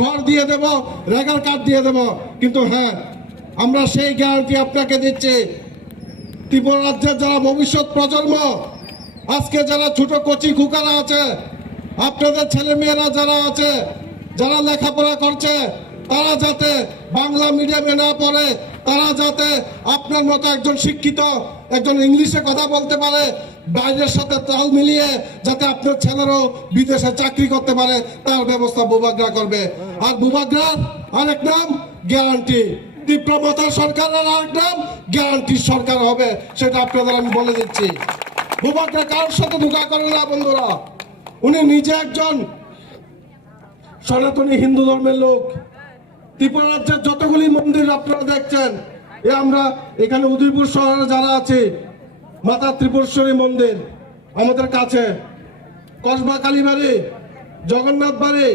ঘর দিয়ে দেব, রেগার কার্ড দিয়ে দেব। কিন্তু হ্যাঁ, আমরা সেই গ্যারান্টি আপনাকে দিচ্ছি, ত্রিপুরা রাজ্যের যারা ভবিষ্যৎ প্রজন্ম, আজকে যারা ছোট কচি খুকারা আছে, আপনাদের ছেলে মেয়েরা যারা আছে, যারা লেখাপড়া করছে, তারা যাতে বাংলা মিডিয়ামে না পড়ে, তারা যাতে আপনার মতো একজন শিক্ষিত, একজন ইংলিশে কথা বলতে পারে, বাইরের সাথে তাল মিলিয়ে যাতে আপনার ছেলেরাও বিদেশে চাকরি করতে পারে, তার ব্যবস্থা বুবাগ্রা করবে। আর বুবাগ্রার আরেক নাম গ্যারান্টি, তীব্রমতা সরকারের আরেক নাম গ্যারান্টি সরকার হবে, সেটা আপনাদের আমি বলে দিচ্ছি। বুবাগ্রা কারোর সাথে ধোঁকা করে না বন্ধুরা, উনি নিজে একজন সনাতনী হিন্দু ধর্মের লোক। ত্রিপুরা রাজ্যের যতগুলি মন্দির আপনারা দেখছেন, আমরা এখানে উদয়পুর শহরে যারা আছে, মাতা ত্রিপুরেশ্বরী মন্দির আমাদের কাছে, কসবা কালীবাড়ি, জগন্নাথ বাড়ি,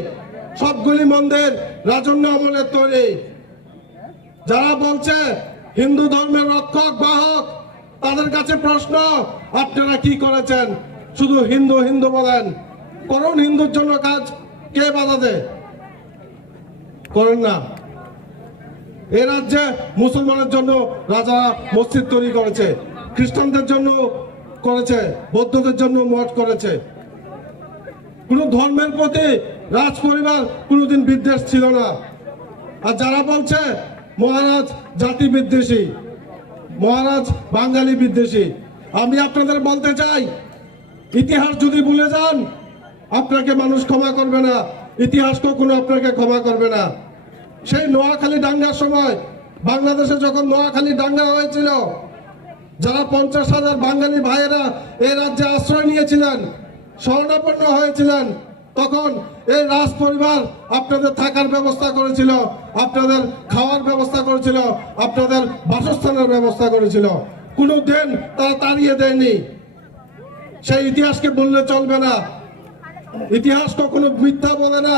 সবগুলি মন্দির রাজন্য আমলের তৈরি। যারা বলছে হিন্দু ধর্মের রক্ষক বাহক, তাদের কাছে প্রশ্ন, আপনারা কি করেছেন? শুধু হিন্দু হিন্দু বলেন, করুন হিন্দুর জন্য কাজ, কে বাধা দেয়? করেন না। এই রাজ্যে মুসলমানের জন্য রাজা মসজিদ তৈরি করেছে, খ্রিস্টানদের জন্য করেছে, বৌদ্ধদের জন্য মঠ করেছে। কোন ধর্মের প্রতি রাজ পরিবার কোনোদিন বিদ্বেষ ছিল না। আর যারা বলছে মহারাজ জাতি বিদ্বেষী, মহারাজ বাঙালি বিদ্বেষী, আমি আপনাদের বলতে চাই, ইতিহাস যদি ভুলে যান, আপনাকে মানুষ ক্ষমা করবে না, ইতিহাস কখনো আপনাকে ক্ষমা করবে না। সেই নোয়াখালী দাঙ্গার সময়, বাংলাদেশে যখন নোয়াখালী দাঙ্গা হয়েছিল, যারা 50,000 বাঙালি ভাইয়েরা এই রাজ্যে আশ্রয় নিয়েছিলেন, শরণাপন্ন হয়েছিলেন, তখন এই রাজ পরিবার আপনাদের থাকার ব্যবস্থা করেছিল, আপনাদের খাওয়ার ব্যবস্থা করেছিল, আপনাদের বাসস্থানের ব্যবস্থা করেছিল। কোনো দিন তারা তাড়িয়ে দেয়নি। সেই ইতিহাসকে বললে চলবে না, ইতিহাস কখনো মিথ্যা বলে না।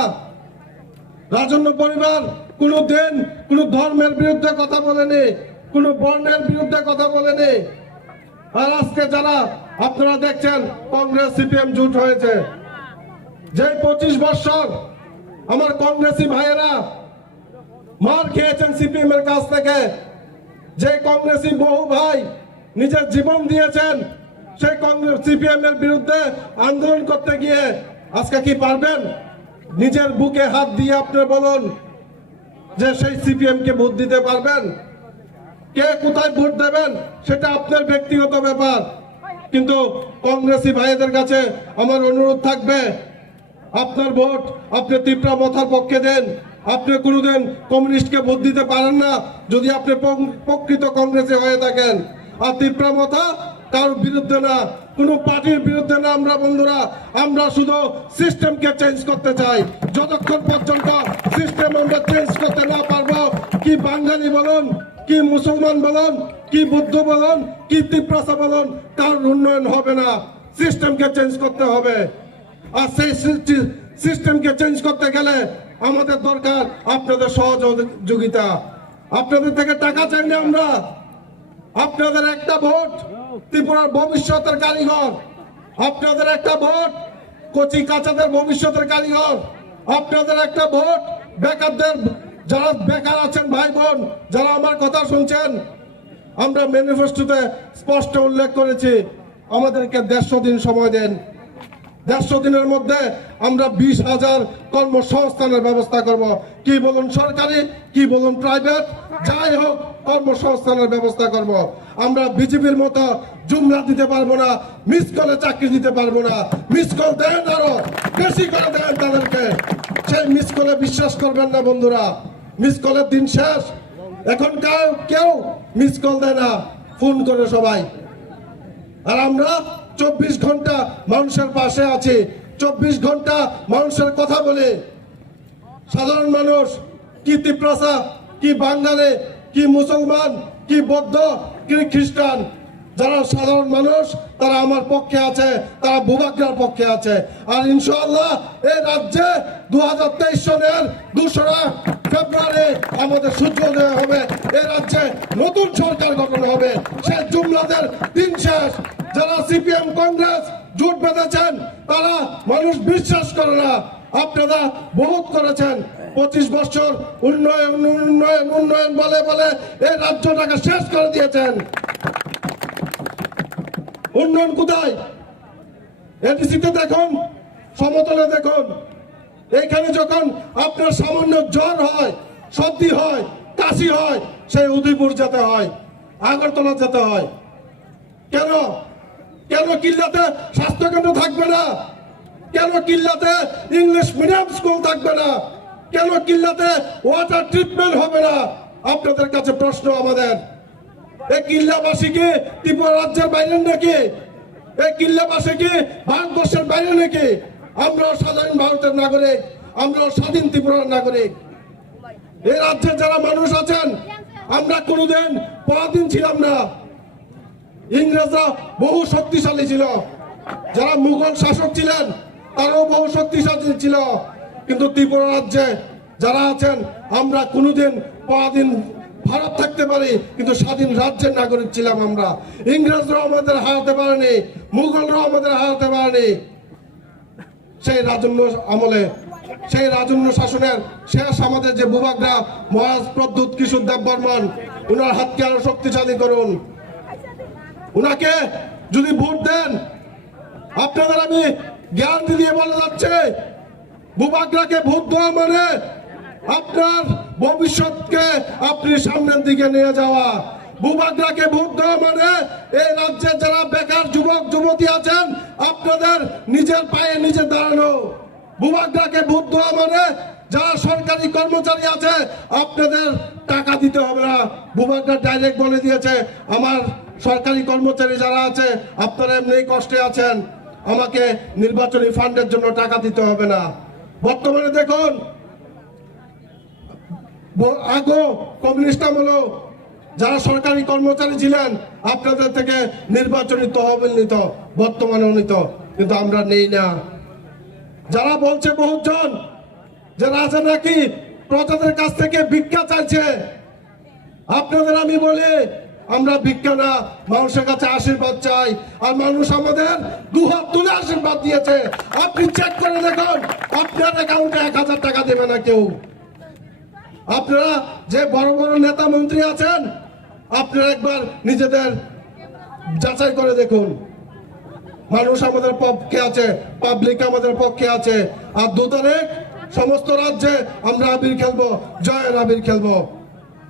রাজন্য পরিবার কোনো দিন কোনো ধর্মের বিরুদ্ধে কথা বলেনি, কোনো বর্ণের বিরুদ্ধে কথা বলেনি। আর আজকে যারা আপনারা দেখছেন কংগ্রেস সিপিএম জোট হয়েছে, যে 25 বছর আমার কংগ্রেসী ভাইয়েরা মার খেয়েছেন সিপিএম এর কাছ থেকে, যে কংগ্রেসী বহু ভাই নিজের জীবন দিয়েছেন সেই কংগ্রেস সিপিএম এর বিরুদ্ধে আন্দোলন করতে গিয়ে, আজকে কি পারবেন নিজের বুকে হাত দিয়ে আপনি বলুন যে সেই সিপিএম কে ভোট দিতে পারবেন? কে কোথায় ভোট দেবেন সেটা আপনার ব্যক্তিগত ব্যাপার। কিন্তু কংগ্রেসী ভাইদের কাছে আমার অনুরোধ থাকবে, আপনার ভোট আপনি তীব্রমতার পক্ষে দেন। আপনি কোনোদিন কমিউনিস্টকে ভোট দিতে পারেন না যদি আপনি প্রকৃত কংগ্রেসে হয়ে থাকেন। আর তীব্রমতা কারোর বিরুদ্ধে না, কোন পার্টির বিরুদ্ধে না। আমরা বন্ধুরা, আমরা শুধু সিস্টেমকে চেঞ্জ করতে চাই। যতক্ষণ পর্যন্ত সিস্টেম আমরা চেঞ্জ করতে না পারবো, কি বাঙালি বলুন, কি মুসলমান বলুন, কি বুদ্ধ বলুন, কি তীব্রতা বলুন, তার উন্নয়ন হবে না। সিস্টেমকে চেঞ্জ করতে হবে। আর সেই সিস্টেমকে চেঞ্জ করতে গেলে আমাদের দরকার আপনাদের সহযোগিতা। আপনাদের থেকে টাকা চাই না আমরা, আপনাদের একটা ভোট ত্রিপুরার ভবিষ্যতের কারিগর, আপনাদের একটা ভোট কচি কাঁচাদের ভবিষ্যতের কারিগর, আপনাদের একটা ভোট বেকারদের, যারা বেকার আছেন ভাই বোন, যারা আমার কথা শুনছেন। আমরা ম্যানিফেস্টোতে স্পষ্ট উল্লেখ করেছি, আমাদেরকে 150 দিন সময় দেন। 150 দিনের মধ্যে আমরা 20,000 কর্মসংস্থানের ব্যবস্থা করব। কি বলুন সরকারি, কি বলুন প্রাইভেট, যাই হোক কর্মসংস্থানের ব্যবস্থা করব। আমরা বিজেপির মতো জুমলা দিতে পারবো না, মিস কলে চাকরি দিতে পারবো না। মিস কল দেন, আরো বেশি করে দেন তাদেরকে। সেই মিস কলে বিশ্বাস করবেন না বন্ধুরা, মিস কলের দিন শেষ। এখন কেউ মিস কল দেয় না, ফোন করে সবাই। আর আমরা 24 ঘন্টা মানুষের পাশে আছি, 24 ঘন্টা মানুষের কথা বলে। সাধারণ মানুষ, কি তীব্রতা, কি বাঙালি, কি মুসলমান, কি বৌদ্ধ, কি খ্রিস্টান, যারা সাধারণ মানুষ তারা আমার পক্ষে আছে, তারা বুবাগ্রার পক্ষে আছে। আর ইনশাআল্লাহ এই রাজ্যে 2023 সনের 2রা ফেব্রুয়ারি আমাদের সূর্যোদয় হবে। এই রাজ্যে নতুন সরকার গঠন হবে। সেই জুমলাদের দিন শেষ। যারা সিপিএম কংগ্রেস জোট বেঁধেছেন তারা মানুষ বিশ্বাস করে না। আপনারা বহুত করেছেন। 25 বছর উন্নয়ন উন্নয়ন উন্নয়ন বলে বলে এই রাজ্যটাকে শেষ করে দিয়েছেন। উন্নয়ন কোথায়? এডিসিতে দেখুন, সমতলে দেখুন। এখানে যখন আপনার সামান্য জ্বর হয়, সর্দি হয়, কাশি হয়, সেই উদয়পুর যেতে হয়, আগরতলা যেতে হয়। কেন? কেন কিল্লাতে স্বাস্থ্যকেন্দ্র থাকবে না? কেন কিল্লাতে ইংলিশ মিডিয়াম স্কুল থাকবে না? কেন কিল্লাতে ওয়াটার ট্রিটমেন্ট হবে না? আপনাদের কাছে প্রশ্ন আমাদের। এই কিল্লাবাসী কি ত্রিপুরা রাজ্যের বাইরে নাকি? এই কিল্লাবাসী কি ভারতবর্ষের বাইরে নাকি? আমরাও সাধারণ ভারতের নাগরিক, আমরাও স্বাধীন ত্রিপুরার নাগরিক। এই রাজ্যে যারা মানুষ আছেন, আমরা কোনোদিন পরাধীন ছিলাম না। ইংরেজরা বহু শক্তিশালী ছিল, যারা মুঘল শাসক ছিলেন তারাও বহু শক্তিশালী ছিল, কিন্তু ত্রিপুরা রাজ্যে যারা আছেন আমরা কোনোদিন পরাধীন ভারত থাকতে পারি, কিন্তু স্বাধীন রাজ্যের নাগরিক ছিলাম আমরা। ইংরেজরাও আমাদের হারাতে পারেনি, মুঘলরাও আমাদের হারাতে পারেনি। সেই রাজন্য আমলে, সেই রাজন্য শাসনের শেষ আমাদের যে ভূভাগরা মহারাজ প্রদ্যুৎ কিশোর দেববর্মন, উনার হাতকে আরো শক্তিশালী করুন। উনাকে যদি ভোট দেন, আপনাদের আমি গ্যারান্টি দিয়ে বলে যাচ্ছে, ভূভাগরাকে ভোট দেওয়া মানে আপনার ভবিষ্যৎকে আপনি সামনের দিকে নিয়ে যাওয়া। ভূভাগরাকে ভোট দেওয়া মানে এই রাজ্যে যারা বেকার যুবক যুবতী আছেন আপনাদের নিজের পায়ে নিজে দাঁড়ানো। ভূভাগরাকে ভোট দেওয়া মানে যারা সরকারি কর্মচারী আছে আপনাদের টাকা দিতে হবে না। ভূভাগরা ডাইরেক্ট বলে দিয়েছে, আমার সরকারি কর্মচারী যারা আছে আপনারা এমনি কষ্টে আছেন, আমাকে নির্বাচনী ফান্ডের জন্য টাকা দিতে হবে না। বর্তমানে দেখুন, আগো কমিউনিস্ট আমলো যারা সরকারি কর্মচারী ছিলেন আপনাদের থেকে নির্বাচনী তহবিল নিত, বর্তমানে নিত, কিন্তু আমরা নেই না। যারা বলছে বহুজন যে রাজা নাকি প্রজাদের কাছ থেকে ভিক্ষা চাইছে, আপনাদের আমি বলি আমরা ভিক্ষা না, মানুষের কাছে আশীর্বাদ চাই। আর মানুষ আমাদের দুহাত তুলে আশীর্বাদ দিয়েছে। আপনি চেক করে দেখুন, আপনার অ্যাকাউন্টে 1000 টাকা দেবে না কেউ। আপনারা যে বড় বড় নেতা মন্ত্রী আছেন আপনারা একবার নিজেদের যাচাই করে দেখুন। মানুষ আমাদের পক্ষে আছে, পাবলিক আমাদের পক্ষে আছে। আর 2 তারিখ সমস্ত রাজ্যে আমরা আবির খেলবো, জয়ের আবির খেলবো,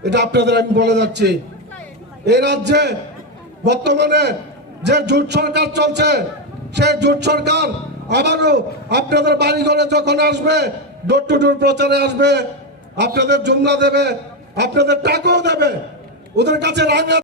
এটা আপনাদের আমি বলে যাচ্ছি। এই রাজ্যে বর্তমানে যে জোট সরকার চলছে, সেই জোট সরকার আবারও আপনাদের বাড়ি ঘরে যখন আসবে, ডোর টু ডোর প্রচারে আসবে, আপনাদের জুমলা দেবে, আপনাদের টাকাও দেবে, ওদের কাছে রাঙা